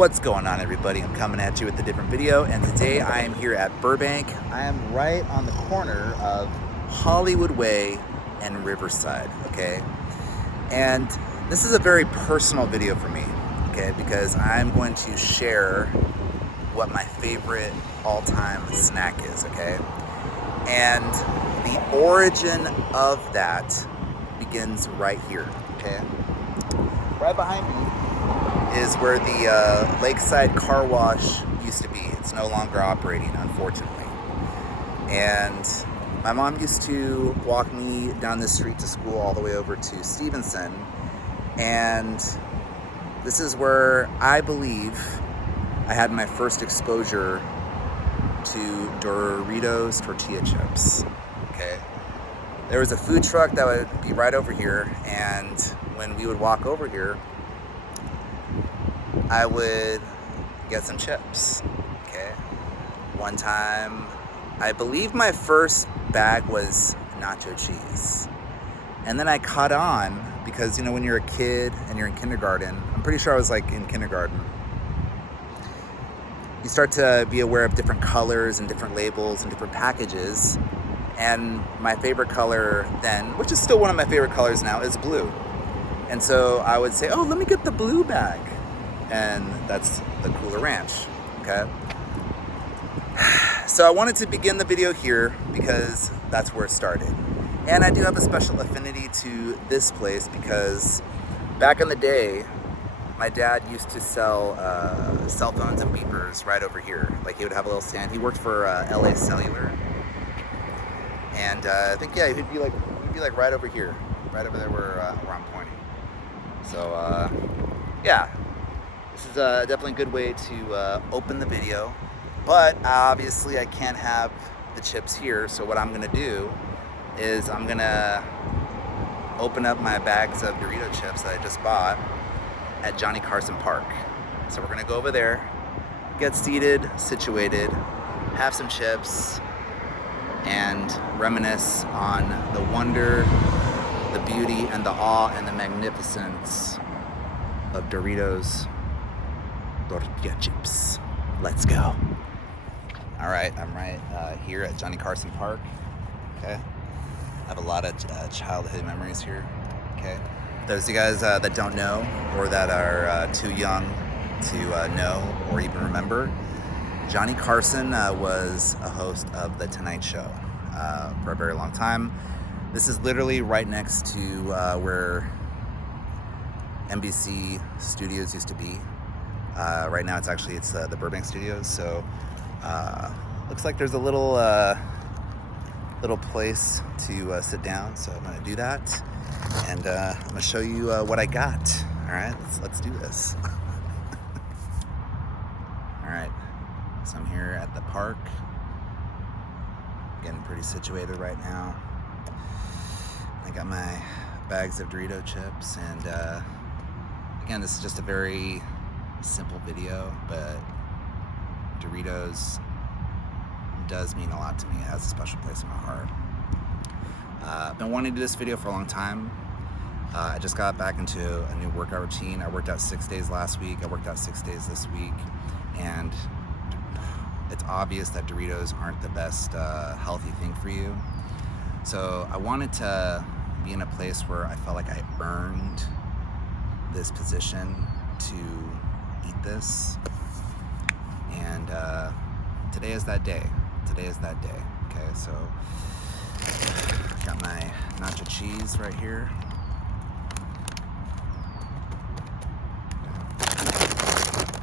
What's going on, everybody? I'm coming at you with a different video, and today I am here at Burbank. I am right on the corner of Hollywood Way and Riverside, okay? And this is a very personal video for me, okay? Because I'm going to share what my favorite all-time snack is, okay? And the origin of that begins right here, okay? Right behind me is where the Lakeside Car Wash used to be. It's no longer operating, unfortunately. And my mom used to walk me down this street to school all the way over to Stevenson. And this is where I believe I had my first exposure to Doritos tortilla chips, okay? There was a food truck that would be right over here, and when we would walk over here, I would get some chips, okay? One time, I believe my first bag was nacho cheese. And then I caught on because, you know, when you're a kid and you're in kindergarten, I'm pretty sure I was like in kindergarten, you start to be aware of different colors and different labels and different packages. And my favorite color then, which is still one of my favorite colors now, is blue. And so I would say, oh, let me get the blue bag. And that's the Cooler Ranch, okay? So I wanted to begin the video here because that's where it started. And I do have a special affinity to this place because back in the day, my dad used to sell cell phones and beepers right over here. Like, he would have a little stand. He worked for LA Cellular. And I think, yeah, he'd be like right over here, right over there where I'm pointing. So, yeah. This is definitely a good way to open the video, but obviously I can't have the chips here, so what I'm gonna do is I'm gonna open up my bags of Dorito chips that I just bought at Johnny Carson Park. So we're gonna go over there, get seated, situated, have some chips, and reminisce on the wonder, the beauty, and the awe, and the magnificence of Doritos tortilla chips. Let's go. All right, I'm right here at Johnny Carson Park. Okay, I have a lot of childhood memories here. Okay, those of you guys that don't know or that are too young to know or even remember, Johnny Carson was a host of The Tonight Show for a very long time. This is literally right next to where NBC Studios used to be. Right now it's the Burbank Studios, so looks like there's a little place to sit down, so I'm gonna do that, and I'm gonna show you what I got. All right, let's do this. All right, so I'm here at the park, getting pretty situated right now. I got my bags of Dorito chips, and again, this is just a very simple video, but Doritos does mean a lot to me. It has a special place in my heart. I've been wanting to do this video for a long time. I just got back into a new workout routine. I worked out 6 days last week. I worked out 6 days this week, and it's obvious that Doritos aren't the best healthy thing for you. So I wanted to be in a place where I felt like I earned this position to eat this, and today is that day. Okay, so got my nacho cheese right here.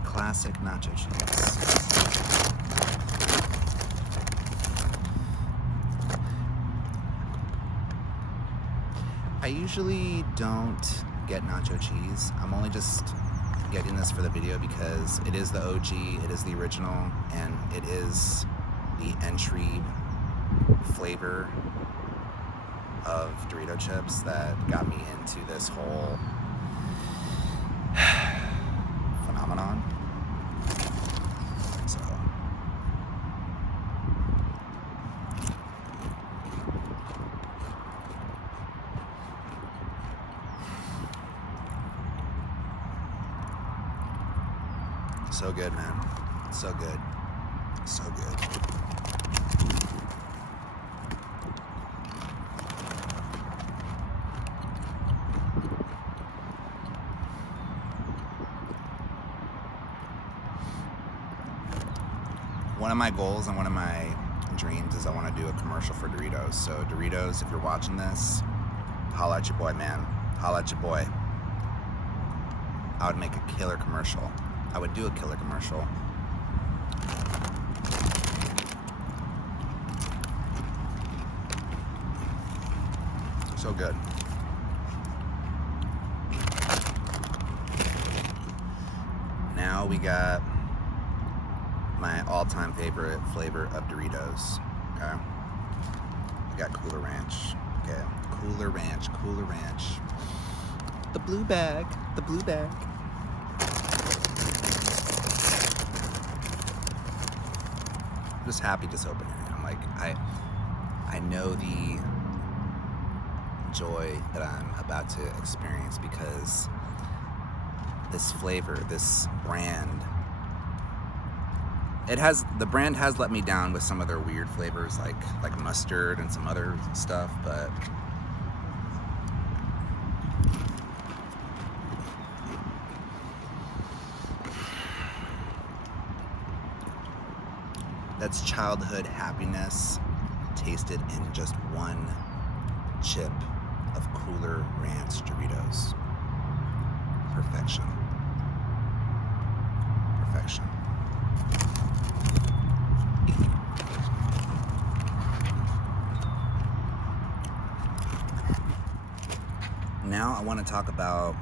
Classic nacho cheese. I usually don't get nacho cheese. I'm only just getting this for the video because it is the OG, it is the original, and it is the entry flavor of Dorito chips that got me into this whole phenomenon. So So good, man. So good. So good. One of my goals and one of my dreams is I want to do a commercial for Doritos. So Doritos, if you're watching this, holla at your boy, man. Holla at your boy. I would make a killer commercial. I would do a killer commercial. So good. Now we got my all-time favorite flavor of Doritos. Okay. We got Cooler Ranch. Okay. Cooler Ranch. Cooler Ranch. The blue bag. The blue bag. I'm just happy just opening it. I'm like, I know the joy that I'm about to experience because this flavor, this brand, the brand has let me down with some of their weird flavors like mustard and some other stuff, but that's childhood happiness tasted in just one chip of Cooler Ranch Doritos. Perfection. Perfection. Now I want to talk about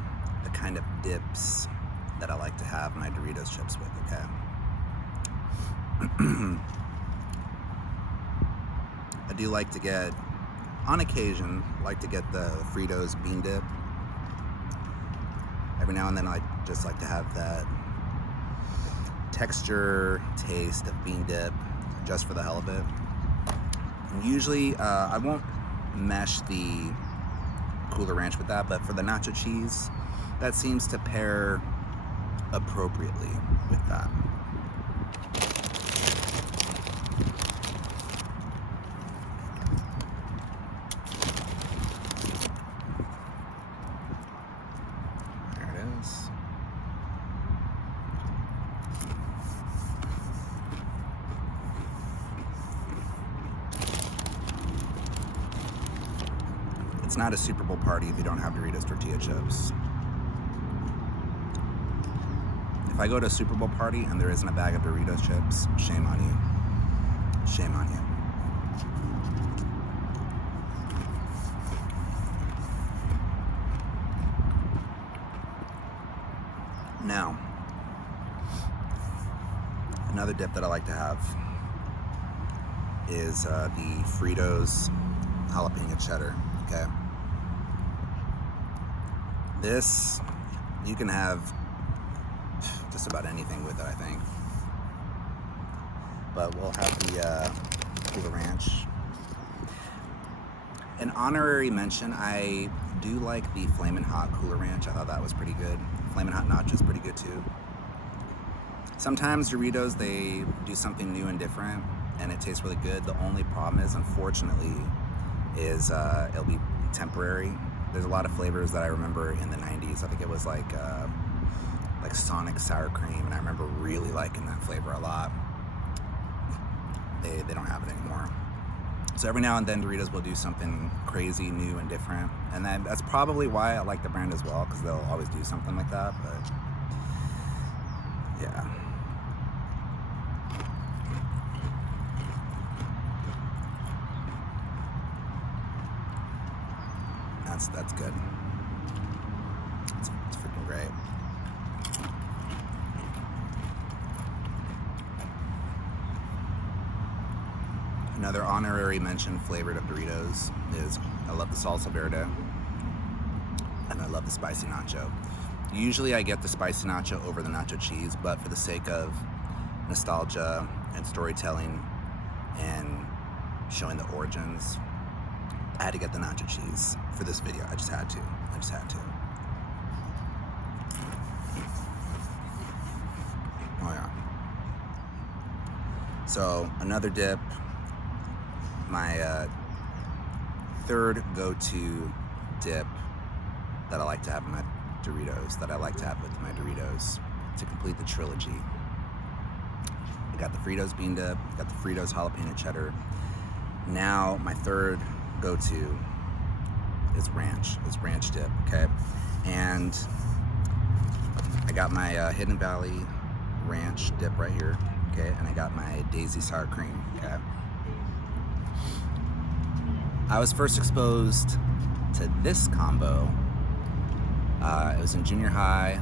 the kind of dips that I like to have my Doritos chips with, okay? I do like to get, on occasion, like to get the Fritos bean dip. Every now and then I just like to have that texture, taste of bean dip just for the hell of it. And usually I won't mesh the Cooler Ranch with that, but for the nacho cheese, that seems to pair appropriately with that. There it is. It's not a Super Bowl party if you don't have Doritos tortilla chips. If I go to a Super Bowl party and there isn't a bag of Doritos chips, shame on you. Shame on you. Now, another dip that I like to have is the Fritos jalapeno cheddar, okay? This, you can have just about anything with it, I think. But we'll have the Cooler Ranch. An honorary mention, I do like the Flamin' Hot Cooler Ranch. I thought that was pretty good. Flamin' Hot Nacho's pretty good too. Sometimes Doritos, they do something new and different and it tastes really good. The only problem is, unfortunately, is it'll be temporary. There's a lot of flavors that I remember in the 90s. I think it was like Sonic sour cream, and I remember really liking that flavor a lot. They don't have it anymore. So every now and then Doritos will do something crazy, new, and different, and that's probably why I like the brand as well, because they'll always do something like that. But yeah. That's good. It's freaking great. Another honorary mention flavored of Doritos is I love the salsa verde and I love the spicy nacho. Usually I get the spicy nacho over the nacho cheese, but for the sake of nostalgia and storytelling and showing the origins, I had to get the nacho cheese for this video. I just had to. Oh yeah. So another dip, my third go-to dip that I like to have in my Doritos, to complete the trilogy. I got the Fritos bean dip, got the Fritos jalapeno cheddar. Now my third go-to is ranch. It's ranch dip, okay? And I got my Hidden Valley ranch dip right here, okay? And I got my Daisy sour cream, okay? I was first exposed to this combo. It was in junior high.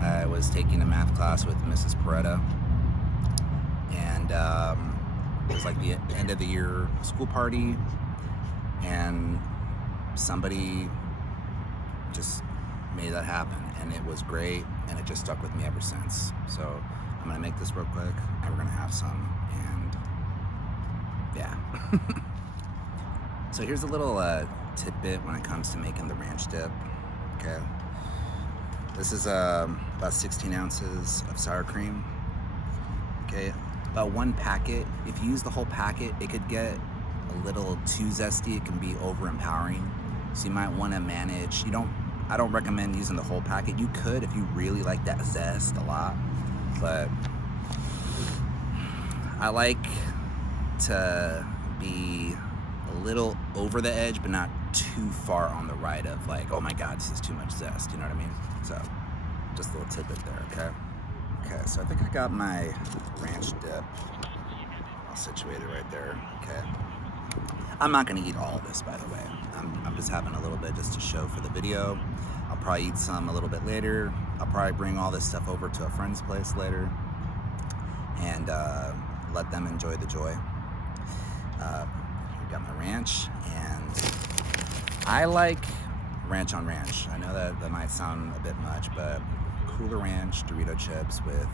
I was taking a math class with Mrs. Peretta, and it was like the end of the year school party, and somebody just made that happen, and it was great, and it just stuck with me ever since. So I'm gonna make this real quick, and we're gonna have some, and yeah. So here's a little tidbit when it comes to making the ranch dip, okay? This is about 16 ounces of sour cream, okay? About one packet. If you use the whole packet, it could get a little too zesty. It can be over-empowering. So you might wanna manage, I don't recommend using the whole packet. You could if you really like that zest a lot, but I like to be a little over the edge, but not too far on the right of like, oh my God, this is too much zest, you know what I mean? So, just a little tidbit there, okay? Okay, so I think I got my ranch dip all situated right there, okay? I'm not gonna eat all of this, by the way. I'm just having a little bit just to show for the video. I'll probably eat some a little bit later. I'll probably bring all this stuff over to a friend's place later and let them enjoy the joy. Got my ranch, and I like ranch on ranch. I know that might sound a bit much, but Cooler Ranch Dorito chips with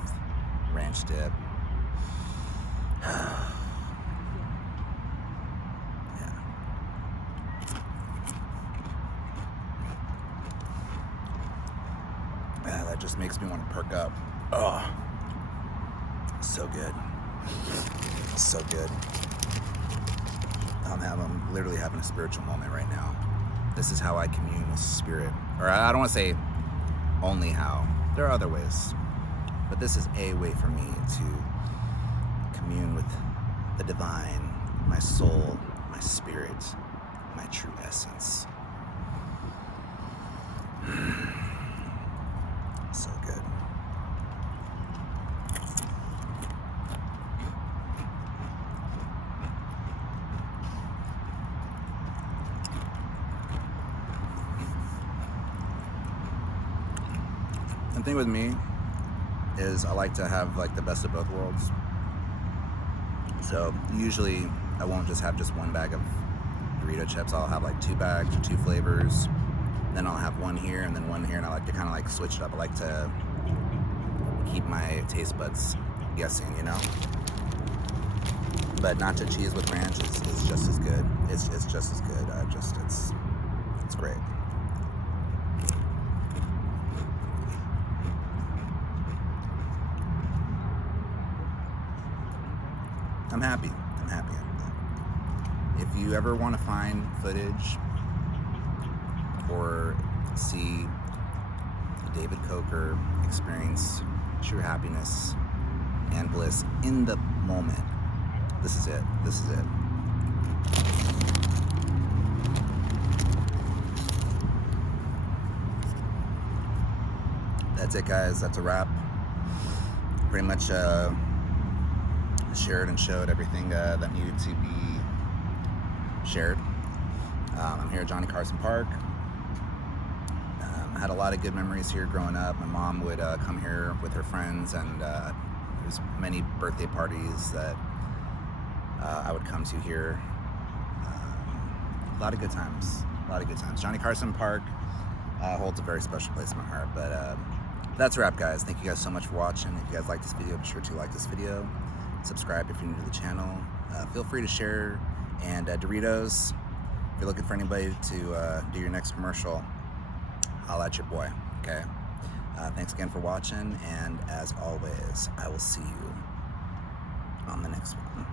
ranch dip. Yeah. That just makes me want to perk up. Oh, so good. So good. I'm literally having a spiritual moment right now. This is how I commune with spirit. Or I don't want to say only how. There are other ways. But this is a way for me to commune with the divine, my soul, my spirit, my true essence. So good. The thing with me is I like to have like the best of both worlds. So usually I won't just have just one bag of Dorito chips. I'll have like 2 bags or 2 flavors. Then I'll have one here and then one here, and I like to kind of like switch it up. I like to keep my taste buds guessing, you know? But nacho cheese with ranch is just as good. It's just as good. It's great. I'm happy. If you ever want to find footage or see David Coker experience true happiness and bliss in the moment, this is it. That's it, guys. That's a wrap. Pretty much shared and showed everything that needed to be shared. I'm here at Johnny Carson Park. I had a lot of good memories here growing up. My mom would come here with her friends, and there's many birthday parties that I would come to here. A lot of good times. Johnny Carson Park holds a very special place in my heart. But that's a wrap, guys. Thank you guys so much for watching. If you guys like this video, be sure to like this video. Subscribe if you're new to the channel. Feel free to share. And Doritos, if you're looking for anybody to do your next commercial, I'll at your boy, okay? Thanks again for watching, and as always, I will see you on the next one.